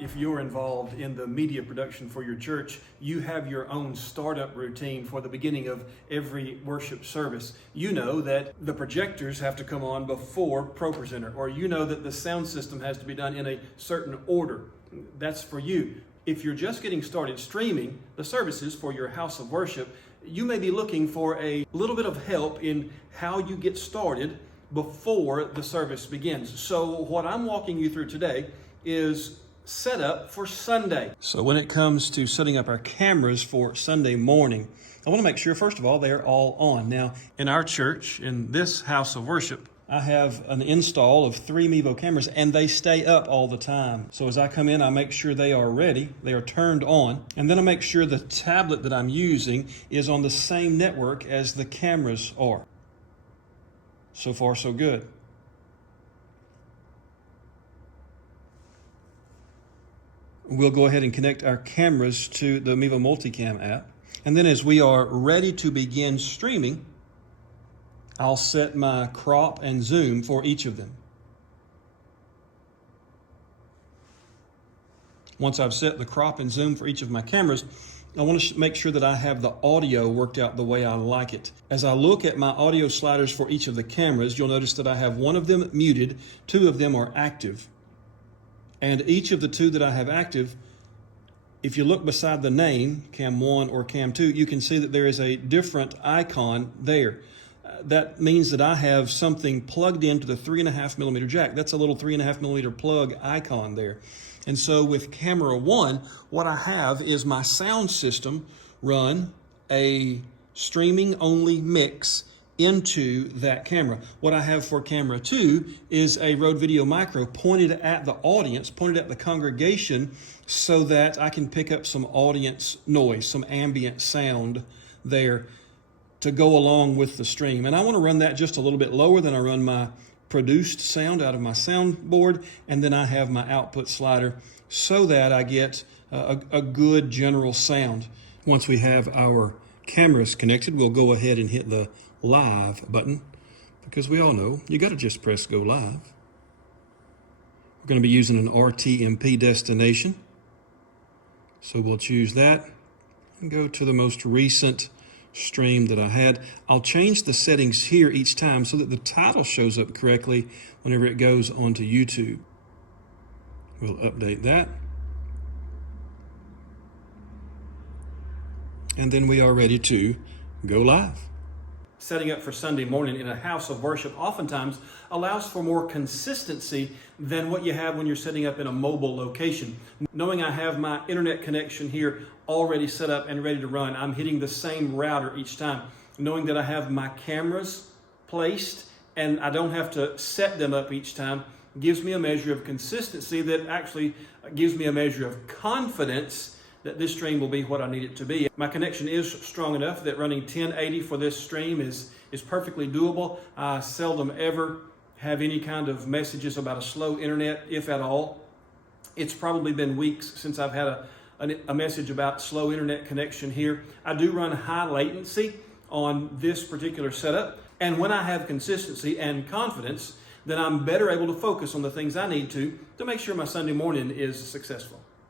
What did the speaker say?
If you're involved in the media production for your church, you have your own startup routine for the beginning of every worship service. You know that the projectors have to come on before ProPresenter, or you know that the sound system has to be done in a certain order. That's for you. If you're just getting started streaming the services for your house of worship, you may be looking for a little bit of help in how you get started before the service begins. So what I'm walking you through today is set up for Sunday. So when it comes to setting up our cameras for Sunday morning, I want to make sure, first of all, they're all on. Now, in our church, in this house of worship, I have an install of 3 Mevo cameras, and they stay up all the time. So as I come in, I make sure they are ready, they are turned on, and then I make sure the tablet that I'm using is on the same network as the cameras are. So far, so good. We'll go ahead and connect our cameras to the Mevo Multicam app. And then as we are ready to begin streaming, I'll set my crop and zoom for each of them. Once I've set the crop and zoom for each of my cameras, I want to make sure that I have the audio worked out the way I like it. As I look at my audio sliders for each of the cameras, you'll notice that I have one of them muted, 2 of them are active. And each of the 2 that I have active, if you look beside the name, Cam 1 or Cam 2, you can see that there is a different icon there. That means that I have something plugged into the 3.5 millimeter jack. That's a little 3.5 millimeter plug icon there. And so with camera 1, what I have is my sound system run a streaming only mix into that camera. What I have for camera 2 is a Rode Video Micro pointed at the audience, pointed at the congregation, so that I can pick up some audience noise, some ambient sound there to go along with the stream. And I want to run that just a little bit lower than I run my produced sound out of my soundboard, and then I have my output slider so that I get a good general sound. Once we have our cameras connected, we'll go ahead and hit the live button, because we all know you got to just press go live. We're going to be using an RTMP destination, so we'll choose that and go to the most recent stream that I had. I'll change the settings here each time so that the title shows up correctly whenever it goes onto YouTube. We'll update that. And then we are ready to go live. Setting up for Sunday morning in a house of worship oftentimes allows for more consistency than what you have when you're setting up in a mobile location. Knowing I have my internet connection here already set up and ready to run, I'm hitting the same router each time. Knowing that I have my cameras placed and I don't have to set them up each time gives me a measure of consistency that actually gives me a measure of confidence that this stream will be what I need it to be. My connection is strong enough that running 1080 for this stream is perfectly doable. I seldom ever have any kind of messages about a slow internet, if at all. It's probably been weeks since I've had a message about slow internet connection here. I do run high latency on this particular setup, and when I have consistency and confidence, then I'm better able to focus on the things I need to make sure my Sunday morning is successful.